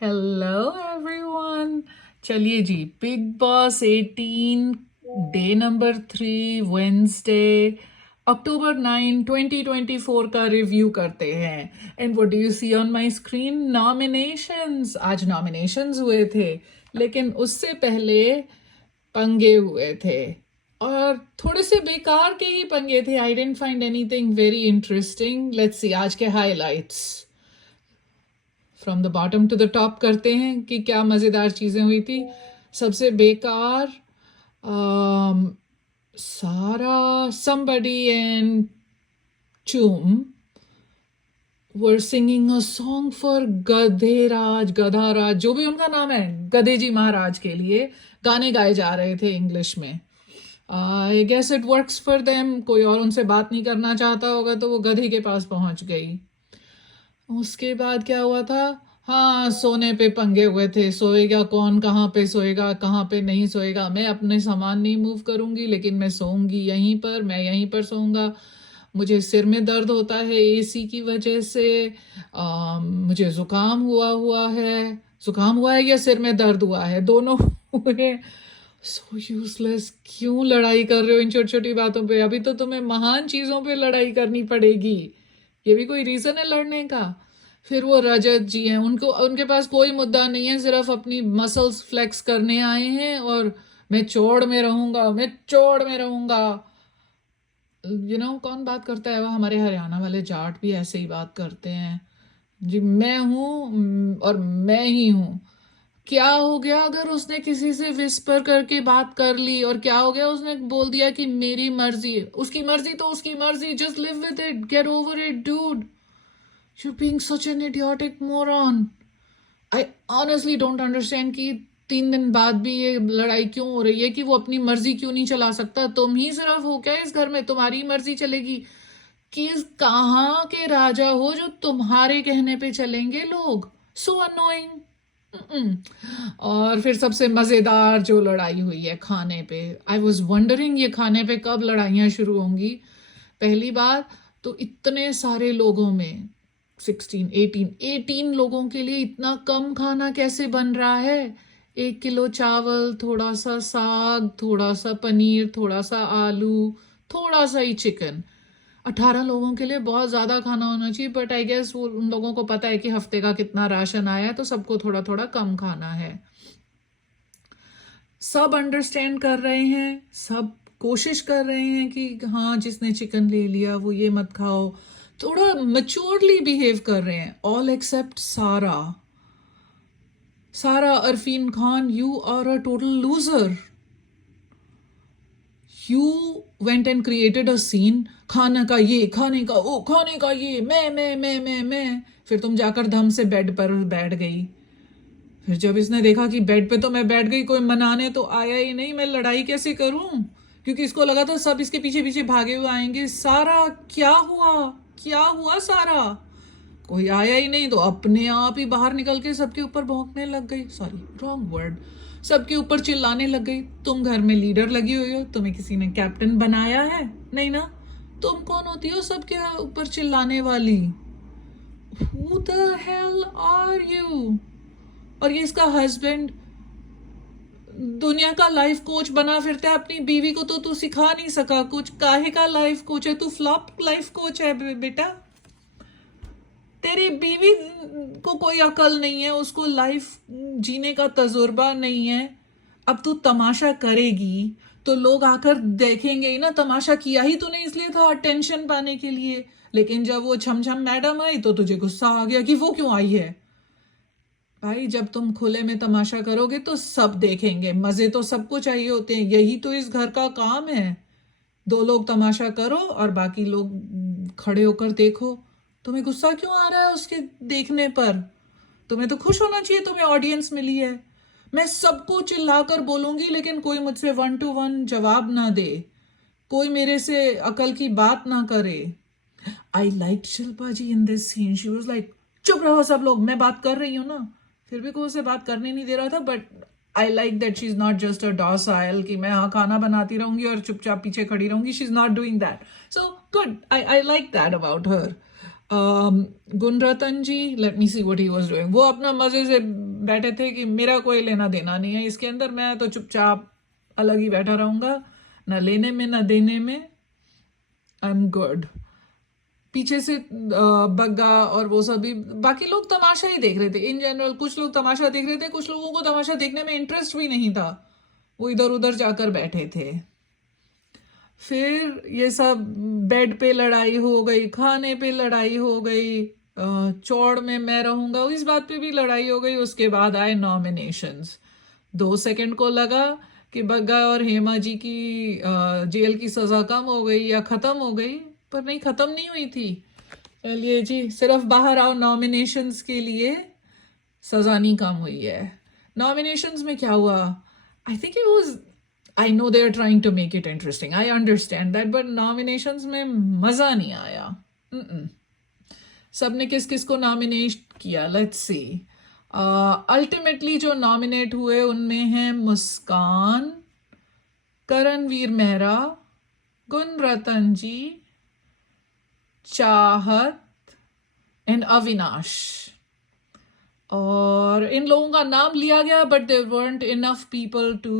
Hello everyone. चलिए जी, Bigg Boss 18 day number 3 Wednesday October 9 2024 का रिव्यू करते हैं। And what do you see on my screen? Nominations. आज नॉमिनेशंस हुए थे, लेकिन उससे पहले पंगे हुए थे, और थोड़े से बेकार के ही पंगे थे। I didn't find anything very interesting. Let's see आज के highlights. From the bottom to the top करते हैं कि क्या मज़ेदार चीज़ें हुई थी। सबसे बेकार, सारा, somebody and चूम were singing a song for गधेराज, गधाराज, जो भी उनका नाम है, गधे जी महाराज के लिए गाने गाए जा रहे थे इंग्लिश में। I guess it works for them. कोई और उनसे बात नहीं करना चाहता होगा तो वो गधे के पास पहुंच गई। उसके बाद क्या हुआ था? हाँ, सोने पे पंगे हुए थे। सोएगा कौन, कहाँ पे सोएगा, कहाँ पे नहीं सोएगा। मैं अपने सामान नहीं मूव करूंगी, लेकिन मैं सोऊंगी यहीं पर, मैं यहीं पर सोऊंगा। मुझे सिर में दर्द होता है एसी की वजह से। मुझे जुकाम हुआ है। जुकाम हुआ है या सिर में दर्द हुआ है, दोनों हुए। So useless. क्यों लड़ाई कर रहे हो इन छोटी छोटी बातों पे? अभी तो तुम्हें महान चीजों पे लड़ाई करनी पड़ेगी। ये भी कोई रीजन है लड़ने का? फिर वो रजत जी हैं, उनको उनके पास कोई मुद्दा नहीं है, सिर्फ अपनी मसल्स फ्लेक्स करने आए हैं। और मैं चौड़ में रहूंगा, मैं चौड़ में रहूंगा। कौन बात करता है? वो हमारे हरियाणा वाले जाट भी ऐसे ही बात करते हैं जी। मैं हूँ और मैं ही हूँ। क्या हो गया अगर उसने किसी से विस्पर करके बात कर ली? और क्या हो गया उसने बोल दिया कि मेरी मर्जी? उसकी मर्जी तो उसकी मर्जी। Just live with it, get over it dude. You're being such an idiotic moron. I honestly don't understand कि 3 दिन बाद भी ये लड़ाई क्यों हो रही है, कि वो अपनी मर्जी क्यों नहीं चला सकता? तुम ही सिर्फ हो क्या इस घर में? तुम्हारी मर्जी चलेगी? कि कहाँ के राजा हो जो तुम्हारे कहने पे चलेंगे लोग? So annoying. और फिर सबसे मजेदार जो लड़ाई हुई है खाने पे। आई वॉज वंडरिंग ये खाने पे कब लड़ाइयाँ शुरू होंगी। पहली बात तो इतने सारे लोगों में, 18 लोगों के लिए इतना कम खाना कैसे बन रहा है? 1 किलो चावल, थोड़ा सा साग, थोड़ा सा पनीर, थोड़ा सा आलू, थोड़ा सा ही चिकन। 18 लोगों के लिए बहुत ज़्यादा खाना होना चाहिए, बट आई गेस वो उन लोगों को पता है कि हफ्ते का कितना राशन आया है, तो सबको थोड़ा थोड़ा कम खाना है। सब अंडरस्टैंड कर रहे हैं, सब कोशिश कर रहे हैं कि हाँ, जिसने चिकन ले लिया वो ये मत खाओ। थोड़ा मैच्योरली बिहेव कर रहे हैं, all except Sara. Sara Arfeen Khan, you are a total loser. You went and created a scene, खाने का ये, खाने का वो, खाने का ये, मैं। फिर तुम जाकर धम से बेड पर बैठ गई। फिर जब इसने देखा कि बेड पे तो मैं बैठ गई, कोई मनाने तो आया ही नहीं, मैं लड़ाई कैसे करूं? क्योंकि इसको लगा था सब इसके पीछे पीछे भागे हुए आएंगे। सारा, क्या हुआ? क्या हुआ सारा? कोई आया ही नहीं तो अपने आप ही बाहर निकल के सबके ऊपर भौंकने लग गई। Sorry, wrong word. सबके ऊपर चिल्लाने लग गई। तुम घर में लीडर लगी हुई हो, तुम्हें किसी ने कैप्टन बनाया है? नहीं ना। तुम कौन होती हो सबके ऊपर चिल्लाने वाली? Who the hell are you? और ये इसका हस्बैंड दुनिया का लाइफ कोच बना फिरता है। अपनी बीवी को तो तू सिखा नहीं सका कुछ। काहे का लाइफ कोच है तू? फ्लॉप लाइफ कोच है बेटा। तेरी बीवी को कोई अकल नहीं है, उसको लाइफ जीने का तजुर्बा नहीं है। अब तू तमाशा करेगी तो लोग आकर देखेंगे ही ना। तमाशा किया ही तूने इसलिए था, अटेंशन पाने के लिए। लेकिन जब वो छमछम मैडम आई तो तुझे गुस्सा आ गया कि वो क्यों आई है। भाई, जब तुम खुले में तमाशा करोगे तो सब देखेंगे। मजे तो सबको चाहिए होते हैं, यही तो इस घर का काम है। 2 लोग तमाशा करो और बाकी लोग खड़े होकर देखो। तुम्हें गुस्सा क्यों आ रहा है उसके देखने पर? तुम्हें तो खुश होना चाहिए, तुम्हें ऑडियंस मिली है। मैं सबको चिल्लाकर बोलूंगी, लेकिन कोई मुझसे 1 to 1 जवाब ना दे, कोई मेरे से अकल की बात ना करे। I like Shilpa ji in this scene. She was like, चुप रहो सब लोग, मैं बात कर रही हूँ ना। फिर भी कोई उसे बात करने नहीं दे रहा था। But I like that she is not just a docile कि मैं हाँ खाना बनाती रहूंगी और चुपचाप पीछे खड़ी रहूंगी। She is not doing that. So good, I like that about her. Gunratan ji, let me see what he was doing. वो अपना मजे से बैठे थे कि मेरा कोई लेना देना नहीं है इसके अंदर, मैं तो चुपचाप अलग ही बैठा रहूंगा, ना लेने में ना देने में, आई एम गुड। पीछे से बग्गा और वो सभी बाकी लोग तमाशा ही देख रहे थे इन जनरल। कुछ लोग तमाशा देख रहे थे, कुछ लोगों को तमाशा देखने में इंटरेस्ट भी नहीं था, वो इधर उधर जाकर बैठे थे। फिर ये सब बेड पे लड़ाई हो गई, खाने पे लड़ाई हो गई, चौड़ में मैं रहूंगा इस बात पे भी लड़ाई हो गई। उसके बाद आए नॉमिनेशंस। 2 सेकंड को लगा कि बग्गा और हेमा जी की जेल की सजा कम हो गई या खत्म हो गई, पर नहीं, खत्म नहीं हुई थी। चलिए जी, सिर्फ बाहर आओ नॉमिनेशंस के लिए, सजा नहीं कम हुई है। नॉमिनेशंस में क्या हुआ? I think it was, I know they are trying to make it interesting, I understand that, but nominations में मजा नहीं आया। सबने किस किस को नॉमिनेट किया, लेट्स सी। अल्टीमेटली जो नॉमिनेट हुए उनमें हैं मुस्कान, करणवीर मेहरा, गुणरतन जी, चाहत एंड अविनाश। और इन लोगों का नाम लिया गया but there weren't enough people to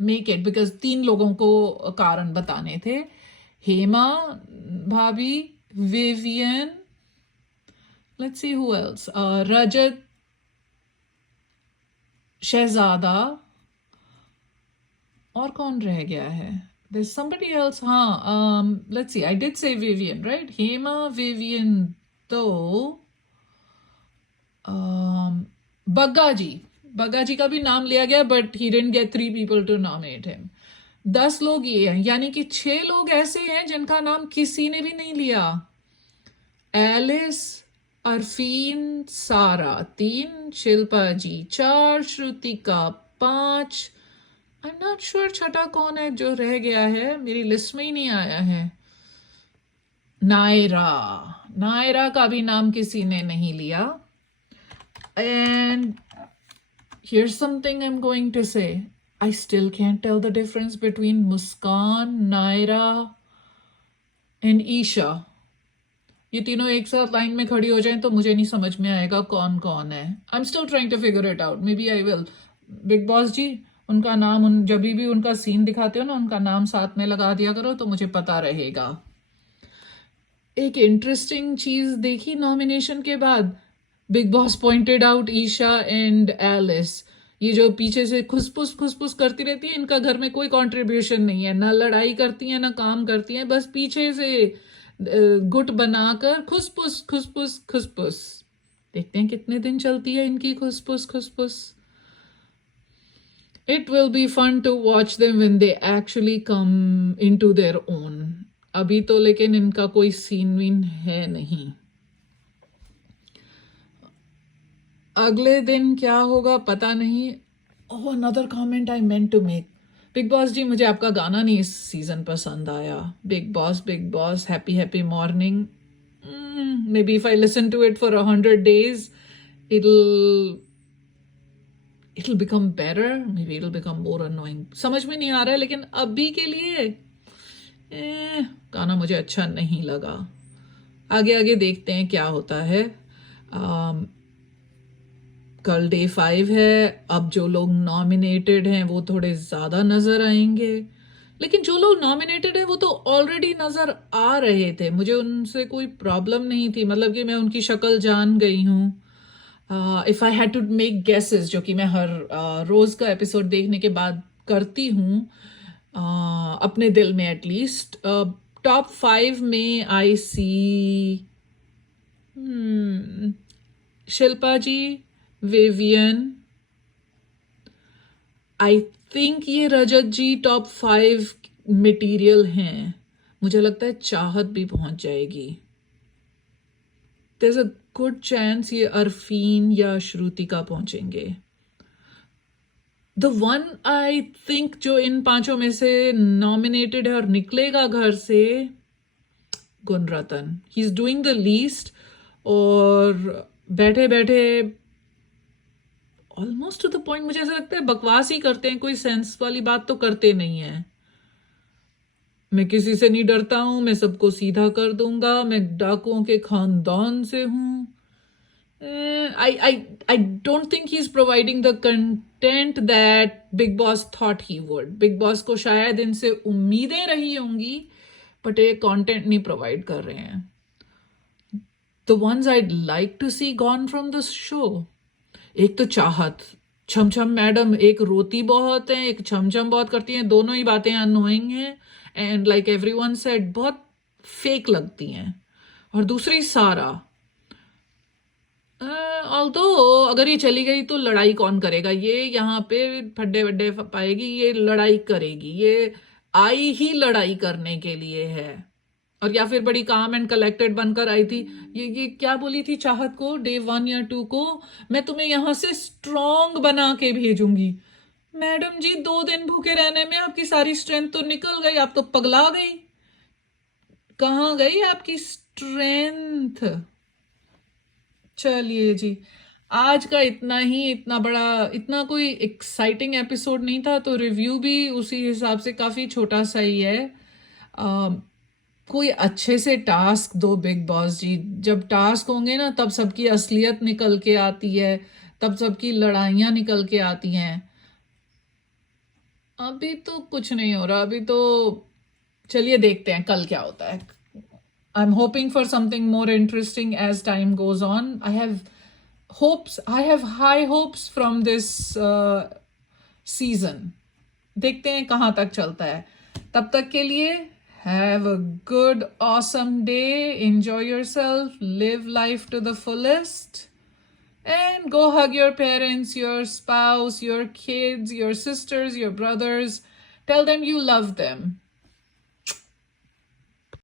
make it, because 3 लोगों को कारण बताने थे। हेमा भाभी, Vivian, let's see who else, Rajat, Shehzada, और कौन रह गया है? there's somebody else, हाँ, let's see, I did say Vivian, right? Hema, Vivian, तो बग्गा जी का भी नाम लिया गया but he didn't get 3 people to nominate him. 10 लोग ये हैं, यानी कि 6 लोग ऐसे हैं जिनका नाम किसी ने भी नहीं लिया। एलिस, अरफीन, सारा 3, शिल्पा जी 4, Shrutika 5, I am not sure छठा कौन है जो रह गया है, मेरी लिस्ट में ही नहीं आया है। नायरा का भी नाम किसी ने नहीं लिया। And here's something I'm going to say. I still can't tell the difference between Muskan, Naira and Isha. ये तीनों एक साथ लाइन में खड़ी हो जाएं तो मुझे नहीं समझ में आएगा कौन कौन है। I'm still trying to figure it out. Maybe I will. Bigg Boss ji, उनका नाम जब भी उनका सीन दिखाते हो ना, उनका नाम साथ में लगा दिया करो तो मुझे पता रहेगा। एक इंटरेस्टिंग चीज देखी नॉमिनेशन के बाद, Bigg Boss pointed out Eisha and Alice, ये जो पीछे से खुसपुस करती रहती है, इनका घर में कोई कंट्रीब्यूशन नहीं है, ना लड़ाई करती है ना काम करती है, बस पीछे से गुट बनाकर खुसपुस। देखते हैं कितने दिन चलती है इनकी खुसपुस। It will be fun to watch them when they actually come into their own. अभी तो लेकिन इनका कोई सीन वीन है नहीं। अगले दिन क्या होगा पता नहीं। Oh, another comment I meant to make. Bigg Boss ji, मुझे आपका गाना नहीं इस सीजन पसंद आया। Bigg Boss happy morning, maybe if I listen to it for 100 days it'll become better, maybe it'll become more annoying, समझ में नहीं आ रहा है, लेकिन अभी के लिए गाना मुझे अच्छा नहीं लगा। आगे देखते हैं क्या होता है। कल डे 5 है। अब जो लोग नॉमिनेटेड हैं वो थोड़े ज़्यादा नज़र आएंगे, लेकिन जो लोग नॉमिनेटेड हैं वो तो ऑलरेडी नज़र आ रहे थे, मुझे उनसे कोई प्रॉब्लम नहीं थी, मतलब कि मैं उनकी शक्ल जान गई हूँ। If I had to make guesses, जो कि मैं हर रोज़ का एपिसोड देखने के बाद करती हूँ, अपने दिल में एटलीस्ट, टॉप 5 में आई सी शिल्पा जी, विवियन, आई थिंक ये रजत जी टॉप 5 मटेरियल हैं। मुझे लगता है चाहत भी पहुंच जाएगी। There is a good chance ये अरफीन या श्रुतिका पहुंचेंगे। द वन आई थिंक जो इन 5 में से नॉमिनेटेड है और निकलेगा घर से, Gunratan. He is doing the least, और बैठे ऑलमोस्ट टू द पॉइंट मुझे ऐसा लगता है बकवास ही करते हैं, कोई सेंस वाली बात तो करते नहीं है। मैं किसी से नहीं डरता हूँ, मैं सबको सीधा कर दूंगा, मैं डाकुओं के खानदान से हूँ. I don't think he's providing the content that Big Boss thought he would. Big Boss को शायद इनसे उम्मीदें रही होंगी, बट ये कंटेंट नहीं प्रोवाइड कर रहे हैं. The ones I'd like to see gone from the show. एक तो चाहत, छम छम मैडम एक रोती बहुत है, एक छम छम बहुत करती हैं, दोनों ही बातें अनोइंग हैं एंड लाइक एवरीवन सेड बहुत फेक लगती हैं. और दूसरी सारा, ऑल्दो अगर ये चली गई तो लड़ाई कौन करेगा, ये यहाँ पे फड्डे वड्डे पाएगी, ये लड़ाई करेगी, ये आई ही लड़ाई करने के लिए है. और या फिर बड़ी काम एंड कलेक्टेड बनकर आई थी. ये क्या बोली थी चाहत को डे 1 या 2 को, मैं तुम्हें यहाँ से स्ट्रॉन्ग बना के भेजूंगी. मैडम जी 2 दिन भूखे रहने में आपकी सारी स्ट्रेंथ तो निकल गई, आप तो पगला गई. कहाँ गई आपकी स्ट्रेंथ. चलिए जी, आज का इतना ही. इतना बड़ा, इतना कोई एक्साइटिंग एपिसोड नहीं था, तो रिव्यू भी उसी हिसाब से काफ़ी छोटा सा ही है. कोई अच्छे से टास्क दो बिग बॉस जी. जब टास्क होंगे ना तब सबकी असलियत निकल के आती है, तब सबकी लड़ाइयाँ निकल के आती हैं. अभी तो कुछ नहीं हो रहा. अभी तो चलिए देखते हैं कल क्या होता है. I'm hoping for something more interesting as time goes on. I have hopes. I have high hopes from this season. देखते हैं कहाँ तक चलता है. तब तक के लिए have a good, awesome day. Enjoy yourself. Live life to the fullest. And go hug your parents, your spouse, your kids, your sisters, your brothers. Tell them you love them.